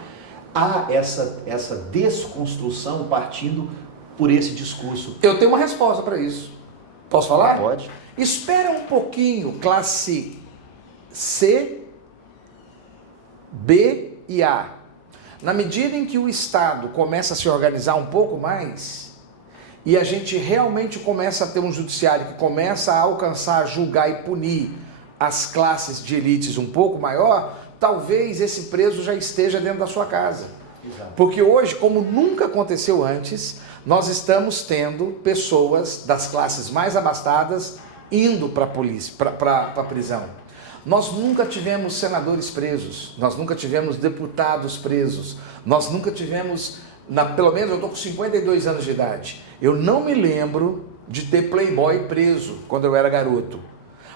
Há essa desconstrução partindo por esse discurso. Eu tenho uma resposta para isso. Posso falar? Pode. Espera um pouquinho, classe C, B e A. Na medida em que o Estado começa a se organizar um pouco mais e a gente realmente começa a ter um judiciário que começa a alcançar, julgar e punir as classes de elites um pouco maior, talvez esse preso já esteja dentro da sua casa. Exato. Porque hoje, como nunca aconteceu antes, nós estamos tendo pessoas das classes mais abastadas indo para a polícia, para a prisão. Nós nunca tivemos senadores presos, nós nunca tivemos deputados presos, nós nunca tivemos, pelo menos eu estou com 52 anos de idade, eu não me lembro de ter playboy preso quando eu era garoto.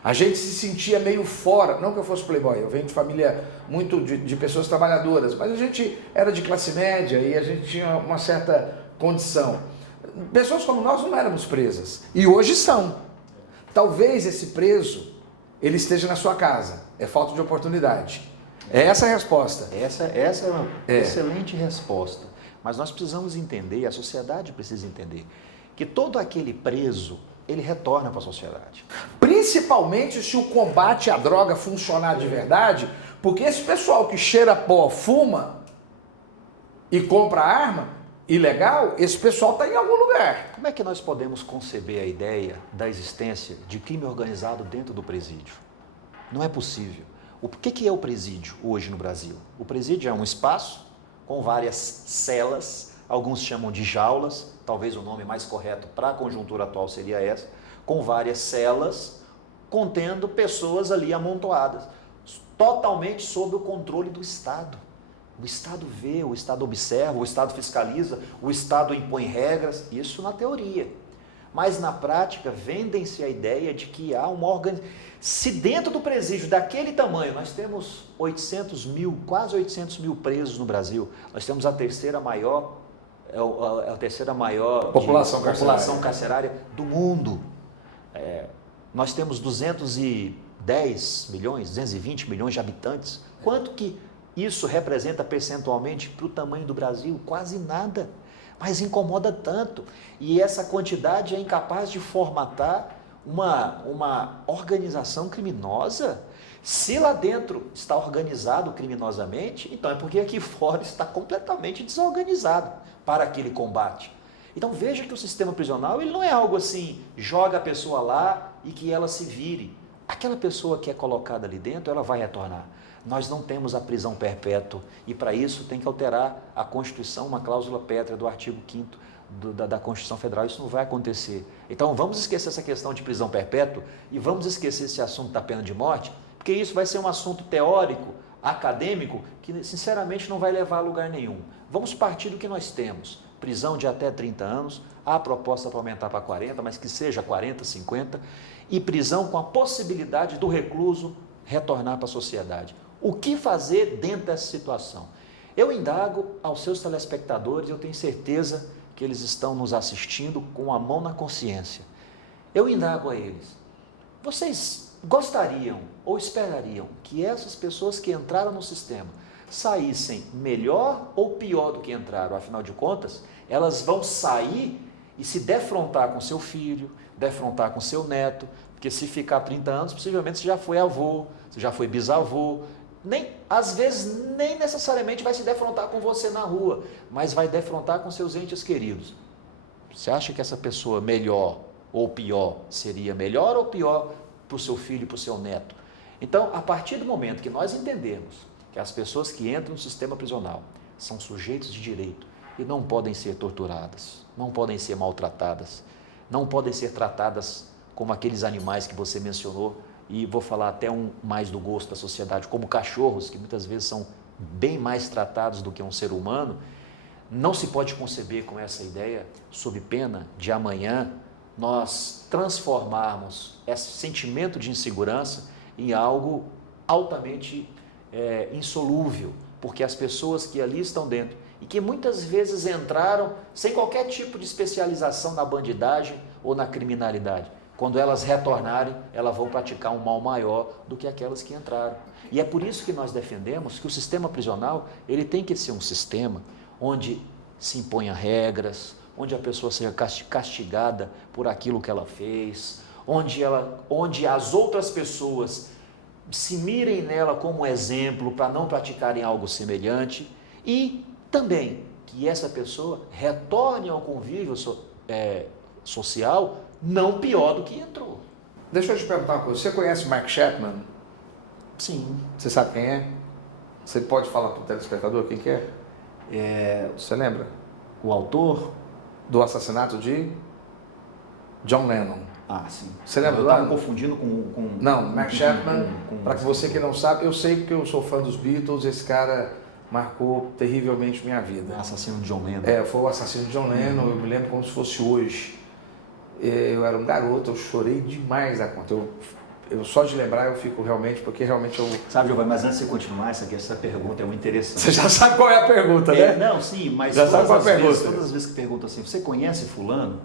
A gente se sentia meio fora, não que eu fosse playboy, eu venho de família muito de pessoas trabalhadoras, mas a gente era de classe média e a gente tinha uma certa condição. Pessoas como nós não éramos presas, e hoje são. Talvez esse preso, ele esteja na sua casa, é falta de oportunidade. É essa a resposta. Essa é uma excelente resposta. Mas nós precisamos entender, a sociedade precisa entender, que todo aquele preso, ele retorna para a sociedade. Principalmente se o combate à droga funcionar de verdade, porque esse pessoal que cheira pó, fuma e compra arma ilegal, esse pessoal está em algum lugar. Como é que nós podemos conceber a ideia da existência de crime organizado dentro do presídio? Não é possível. O que é o presídio hoje no Brasil? O presídio é um espaço com várias celas, alguns chamam de jaulas, talvez o nome mais correto para a conjuntura atual seria essa, com várias celas contendo pessoas ali amontoadas, totalmente sob o controle do Estado. O Estado vê, o Estado observa, o Estado fiscaliza, o Estado impõe regras, isso na teoria. Mas na prática vendem-se a ideia de que há uma organização. Se dentro do presídio daquele tamanho, nós temos 800 mil, quase 800 mil presos no Brasil, nós temos a terceira maior população carcerária do mundo. Nós temos 210 milhões, 220 milhões de habitantes. Quanto que isso representa percentualmente para o tamanho do Brasil? Quase nada, mas incomoda tanto. E essa quantidade é incapaz de formatar uma organização criminosa. Se lá dentro está organizado criminosamente, então é porque aqui fora está completamente desorganizado para aquele combate. Então veja que o sistema prisional ele não é algo assim, joga a pessoa lá e que ela se vire. Aquela pessoa que é colocada ali dentro, ela vai retornar. Nós não temos a prisão perpétua e para isso tem que alterar a Constituição, uma cláusula pétrea do artigo 5º da Constituição Federal, isso não vai acontecer. Então vamos esquecer essa questão de prisão perpétua e vamos esquecer esse assunto da pena de morte, porque isso vai ser um assunto teórico, acadêmico, que sinceramente não vai levar a lugar nenhum. Vamos partir do que nós temos, prisão de até 30 anos, há proposta para aumentar para 40, mas que seja 40, 50, e prisão com a possibilidade do recluso retornar para a sociedade. O que fazer dentro dessa situação? Eu indago aos seus telespectadores, eu tenho certeza que eles estão nos assistindo com a mão na consciência. Eu indago a eles, vocês gostariam ou esperariam que essas pessoas que entraram no sistema saíssem melhor ou pior do que entraram? Afinal de contas, elas vão sair e se defrontar com seu filho, defrontar com seu neto, porque se ficar 30 anos, possivelmente você já foi avô, você já foi bisavô, às vezes nem necessariamente vai se defrontar com você na rua, mas vai defrontar com seus entes queridos. Você acha que essa pessoa melhor ou pior seria melhor ou pior para o seu filho e para o seu neto? Então, a partir do momento que nós entendermos que as pessoas que entram no sistema prisional são sujeitos de direito e não podem ser torturadas, não podem ser maltratadas, não podem ser tratadas como aqueles animais que você mencionou, e vou falar até mais do gosto da sociedade, como cachorros, que muitas vezes são bem mais tratados do que um ser humano, não se pode conceber com essa ideia, sob pena de amanhã, nós transformarmos esse sentimento de insegurança em algo altamente insolúvel, porque as pessoas que ali estão dentro e que muitas vezes entraram sem qualquer tipo de especialização na bandidagem ou na criminalidade, quando elas retornarem, elas vão praticar um mal maior do que aquelas que entraram. E é por isso que nós defendemos que o sistema prisional ele tem que ser um sistema onde se imponha regras, onde a pessoa seja castigada por aquilo que ela fez, onde as outras pessoas se mirem nela como exemplo para não praticarem algo semelhante e também que essa pessoa retorne ao convívio social não pior do que entrou. Deixa eu te perguntar uma coisa. Você conhece Mark Chapman? Sim. Você sabe quem é? Você pode falar para o telespectador quem que é? Você lembra? O autor? Do assassinato de John Lennon. Ah, sim. Você lembra? Eu estava confundindo com... Não, Mark Chapman, para que você que não sabe, eu sei porque eu sou fã dos Beatles, esse cara marcou terrivelmente minha vida. O assassino de John Lennon. Foi o assassino de John Lennon, eu me lembro como se fosse hoje. Eu era um garoto, eu chorei demais da conta. Eu só de lembrar eu fico realmente, porque realmente eu... Sabe, Giovanni, mas antes de você continuar, essa pergunta é muito interessante. Você já sabe qual é a pergunta, né? Não, sim, mas já sabe qual é a pergunta. Todas as vezes que perguntam assim, você conhece fulano?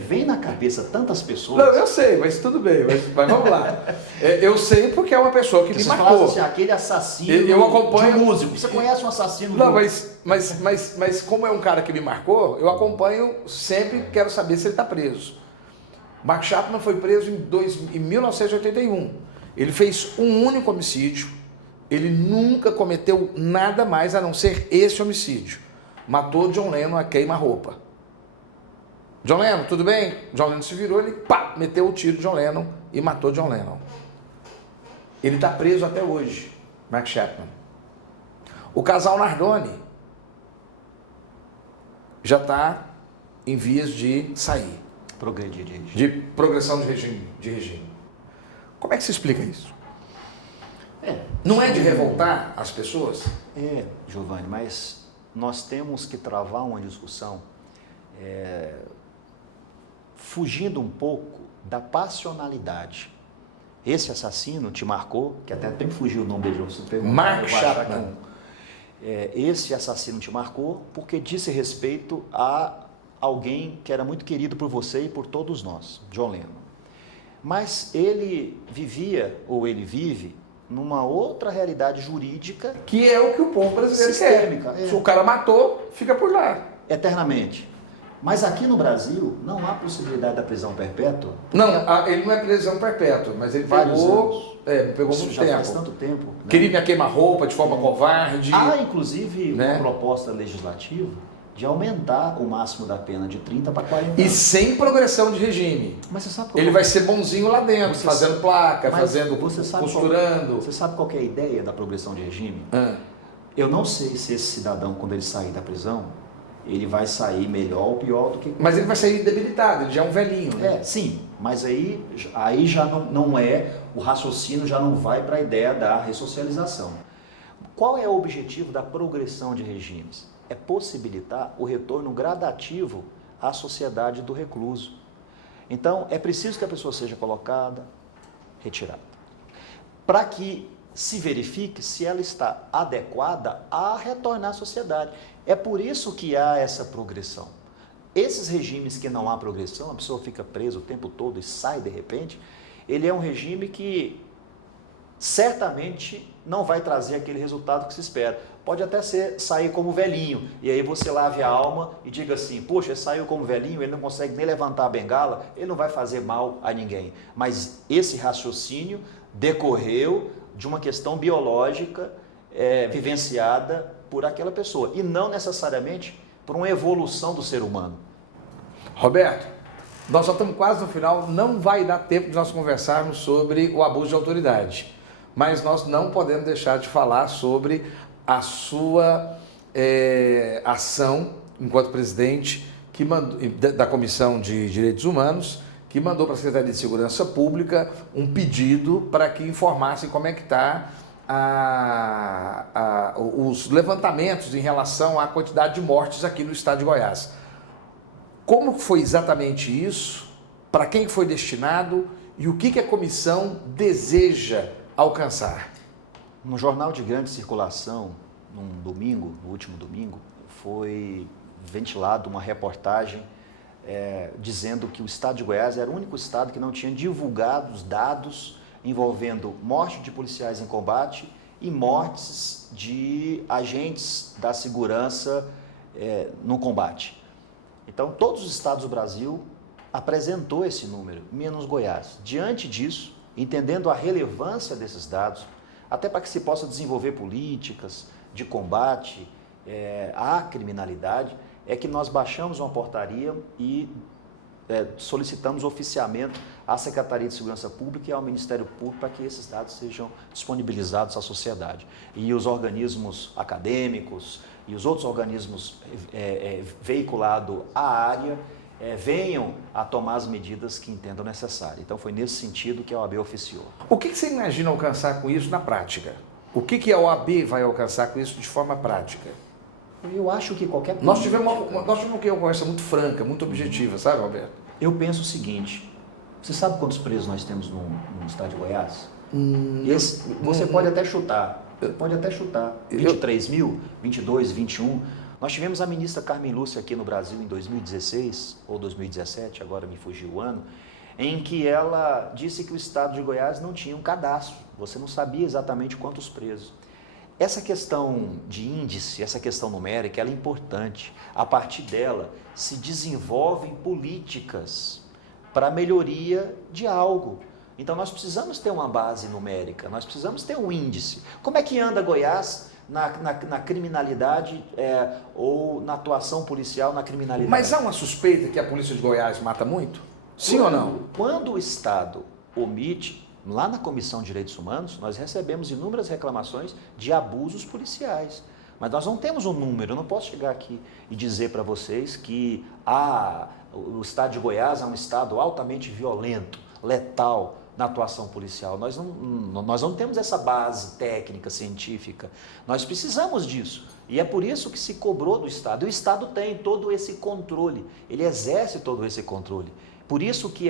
Vem na cabeça tantas pessoas... Não, eu sei, mas tudo bem, mas vamos lá. Eu sei porque é uma pessoa que me marcou. Assim, aquele assassino eu acompanho... de músico. Você conhece um assassino? Não, mas como é um cara que me marcou, eu acompanho sempre, quero saber se ele está preso. Mark Chapman foi preso em 1981. Ele fez um único homicídio. Ele nunca cometeu nada mais a não ser esse homicídio. Matou John Lennon a queima-roupa. John Lennon, tudo bem? John Lennon se virou, ele meteu o tiro de John Lennon e matou John Lennon. Ele está preso até hoje, Mark Chapman. O casal Nardoni já está em vias de sair. Progredir de regime. De progressão de regime. Como é que se explica isso? Não é de revoltar as pessoas? Giovanni, mas nós temos que travar uma discussão fugindo um pouco da passionalidade. Esse assassino te marcou, que até tem que fugir o nome dele, você perguntou. Mark Chapman. Esse assassino te marcou porque disse respeito a alguém que era muito querido por você e por todos nós, John Lennon. Mas ele vivia, ou ele vive, numa outra realidade jurídica... Que é o que o povo brasileiro quer. Se o cara matou, fica por lá. Eternamente. Mas aqui no Brasil, não há possibilidade da prisão perpétua? Não, ele não é prisão perpétua, mas ele pegou muito tempo. Faz tanto tempo. Né? Queria me queimar-roupa de forma covarde. Há, inclusive, uma proposta legislativa de aumentar o máximo da pena de 30 para 40 anos. E sem progressão de regime. Mas você sabe ele vai ser bonzinho lá dentro, fazendo placa, costurando. Você sabe qual que é a ideia da progressão de regime? Eu não sei se esse cidadão, quando ele sair da prisão, ele vai sair melhor ou pior do que... Mas ele vai sair debilitado, ele já é um velhinho, né? Sim, mas aí já não é, o raciocínio já não vai para a ideia da ressocialização. Qual é o objetivo da progressão de regimes? É possibilitar o retorno gradativo à sociedade do recluso. Então, é preciso que a pessoa seja colocada, retirada, para que se verifique se ela está adequada a retornar à sociedade. É por isso que há essa progressão. Esses regimes que não há progressão, a pessoa fica presa o tempo todo e sai de repente, ele é um regime que certamente não vai trazer aquele resultado que se espera. Pode até sair como velhinho, e aí você lave a alma e diga assim, poxa, saiu como velhinho, ele não consegue nem levantar a bengala, ele não vai fazer mal a ninguém. Mas esse raciocínio decorreu de uma questão biológica vivenciada por aquela pessoa, e não necessariamente por uma evolução do ser humano. Roberto, nós já estamos quase no final, não vai dar tempo de nós conversarmos sobre o abuso de autoridade, mas nós não podemos deixar de falar sobre a sua ação enquanto presidente da Comissão de Direitos Humanos, que mandou para a Secretaria de Segurança Pública um pedido para que informassem como é que está os levantamentos em relação à quantidade de mortes aqui no estado de Goiás. Como foi exatamente isso? Para quem foi destinado? E o que a comissão deseja alcançar? No jornal de grande circulação, no último domingo, foi ventilado uma reportagem dizendo que o estado de Goiás era o único estado que não tinha divulgado os dados envolvendo morte de policiais em combate e mortes de agentes da segurança no combate. Então, todos os estados do Brasil apresentou esse número, menos Goiás. Diante disso, entendendo a relevância desses dados, até para que se possa desenvolver políticas de combate à criminalidade, é que nós baixamos uma portaria e solicitamos oficiamento à Secretaria de Segurança Pública e ao Ministério Público para que esses dados sejam disponibilizados à sociedade. E os organismos acadêmicos e os outros organismos veiculados à área venham a tomar as medidas que entendam necessárias. Então foi nesse sentido que a OAB oficiou. O que você imagina alcançar com isso na prática? O que a OAB vai alcançar com isso de forma prática? Eu acho que qualquer política... Nós tivemos uma conversa muito franca, muito objetiva, sabe, Roberto? Eu penso o seguinte, você sabe quantos presos nós temos no estado de Goiás? Você pode até chutar, 23 mil, 22, 21. Nós tivemos a ministra Carmen Lúcia aqui no Brasil em 2016 ou 2017, agora me fugiu o ano, em que ela disse que o estado de Goiás não tinha um cadastro, você não sabia exatamente quantos presos. Essa questão de índice, essa questão numérica, ela é importante. A partir dela se desenvolvem políticas para a melhoria de algo. Então nós precisamos ter uma base numérica, nós precisamos ter um índice. Como é que anda Goiás na criminalidade ou na atuação policial na criminalidade? Mas há uma suspeita que a polícia de Goiás mata muito? Sim ou não? Quando o Estado omite, lá na Comissão de Direitos Humanos, nós recebemos inúmeras reclamações de abusos policiais. Mas nós não temos um número, eu não posso chegar aqui e dizer para vocês que o estado de Goiás é um estado altamente violento, letal na atuação policial. Nós não temos essa base técnica, científica. Nós precisamos disso. E é por isso que se cobrou do Estado. E o Estado tem todo esse controle, ele exerce todo esse controle. Por isso que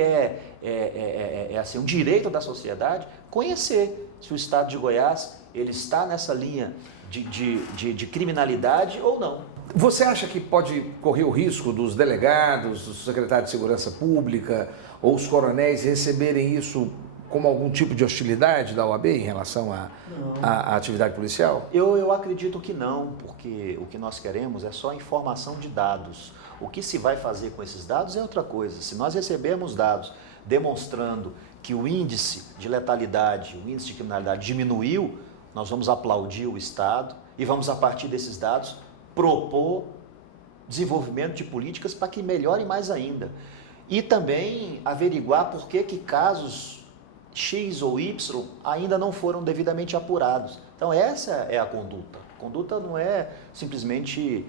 assim, um direito da sociedade conhecer se o estado de Goiás ele está nessa linha de criminalidade ou não. Você acha que pode correr o risco dos delegados, dos secretários de segurança pública ou os coronéis receberem isso como algum tipo de hostilidade da OAB em relação à atividade policial? Eu acredito que não, porque o que nós queremos é só informação de dados. O que se vai fazer com esses dados é outra coisa. Se nós recebermos dados demonstrando que o índice de letalidade, o índice de criminalidade diminuiu, nós vamos aplaudir o Estado e vamos, a partir desses dados, propor desenvolvimento de políticas para que melhore mais ainda. E também averiguar por que casos X ou Y ainda não foram devidamente apurados. Então essa é a conduta. A conduta não é simplesmente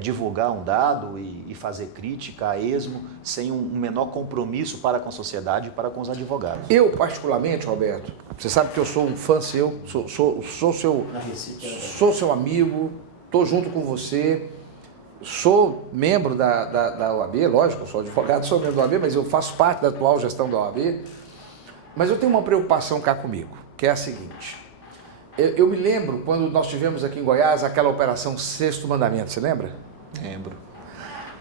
divulgar um dado e fazer crítica a esmo sem um menor compromisso para com a sociedade e para com os advogados. Eu, particularmente, Roberto, você sabe que eu sou um fã seu, sou seu amigo, estou junto com você, sou membro da OAB, lógico, eu sou advogado, sou membro da OAB, mas eu faço parte da atual gestão da OAB. Mas eu tenho uma preocupação cá comigo, que é a seguinte. Eu me lembro quando nós tivemos aqui em Goiás aquela operação Sexto Mandamento, você lembra? Lembro.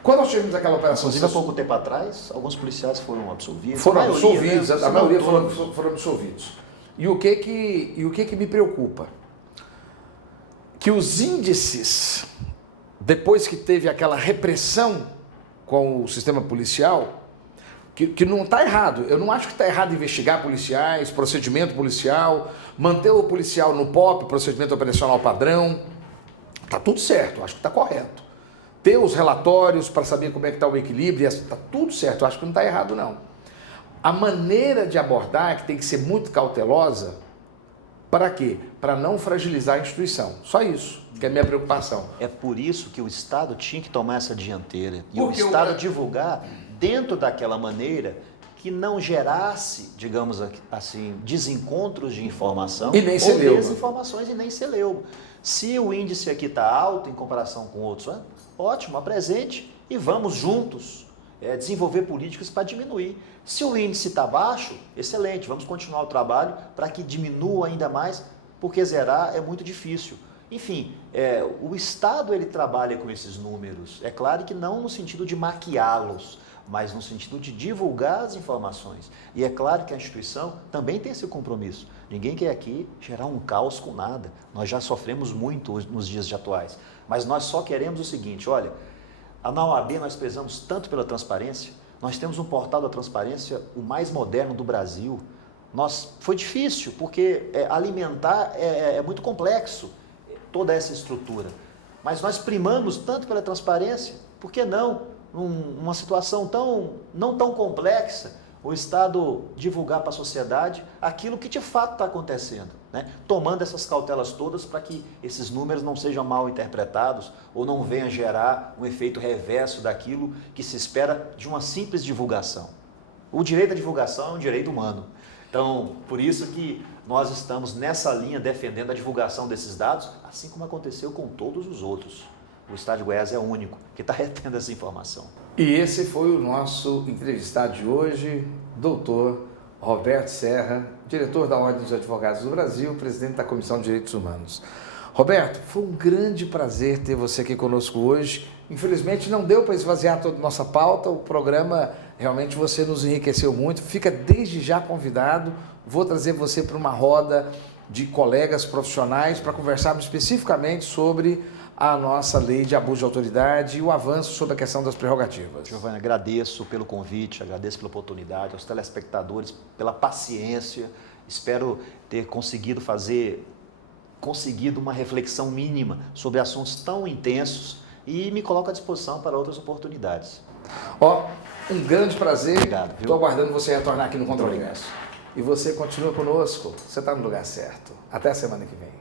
Quando nós tivemos aquela operação Inclusive, há pouco tempo atrás, alguns policiais foram absolvidos. Foram absolvidos, né? A maioria foram absolvidos. E o que me preocupa? Que os índices, depois que teve aquela repressão com o sistema policial, que não está errado, eu não acho que está errado investigar policiais, procedimento policial, manter o policial no POP, procedimento operacional padrão, está tudo certo, acho que está correto. Ter os relatórios para saber como é que está o equilíbrio, está tudo certo, acho que não está errado não. A maneira de abordar é que tem que ser muito cautelosa, para quê? Para não fragilizar a instituição, só isso, que é a minha preocupação. É por isso que o Estado tinha que tomar essa dianteira e o Estado divulgar dentro daquela maneira que não gerasse, digamos assim, desencontros de informação e nem ou desinformações e nem celeuma. Se o índice aqui está alto em comparação com outros, ótimo, apresente e vamos juntos desenvolver políticas para diminuir. Se o índice está baixo, excelente, vamos continuar o trabalho para que diminua ainda mais, porque zerar é muito difícil. Enfim, o Estado ele trabalha com esses números, é claro que não no sentido de maquiá-los, mas no sentido de divulgar as informações. E é claro que a instituição também tem esse compromisso. Ninguém quer aqui gerar um caos com nada. Nós já sofremos muito nos dias atuais. Mas nós só queremos o seguinte, olha, na OAB nós prezamos tanto pela transparência, Nós temos um portal da transparência, o mais moderno do Brasil. Foi difícil, porque alimentar é muito complexo, toda essa estrutura. Mas nós primamos tanto pela transparência, por que não, numa situação não tão complexa, o Estado divulgar para a sociedade aquilo que de fato está acontecendo, né? Tomando essas cautelas todas para que esses números não sejam mal interpretados ou não venham gerar um efeito reverso daquilo que se espera de uma simples divulgação. O direito à divulgação é um direito humano. Então, por isso que nós estamos nessa linha defendendo a divulgação desses dados, assim como aconteceu com todos os outros. O Estado de Goiás é o único que está retendo essa informação. E esse foi o nosso entrevistado de hoje, doutor Roberto Serra, diretor da Ordem dos Advogados do Brasil, presidente da Comissão de Direitos Humanos. Roberto, foi um grande prazer ter você aqui conosco hoje. Infelizmente não deu para esvaziar toda a nossa pauta, o programa realmente você nos enriqueceu muito. Fica desde já convidado, vou trazer você para uma roda de colegas profissionais para conversarmos especificamente sobre a nossa lei de abuso de autoridade e o avanço sobre a questão das prerrogativas. Giovanni, agradeço pelo convite, agradeço pela oportunidade, aos telespectadores pela paciência. Espero ter conseguido uma reflexão mínima sobre assuntos tão intensos e me coloco à disposição para outras oportunidades. Um grande prazer. Obrigado. Estou aguardando você retornar aqui no Contra-Universo. E você continua conosco, você está no lugar certo. Até a semana que vem.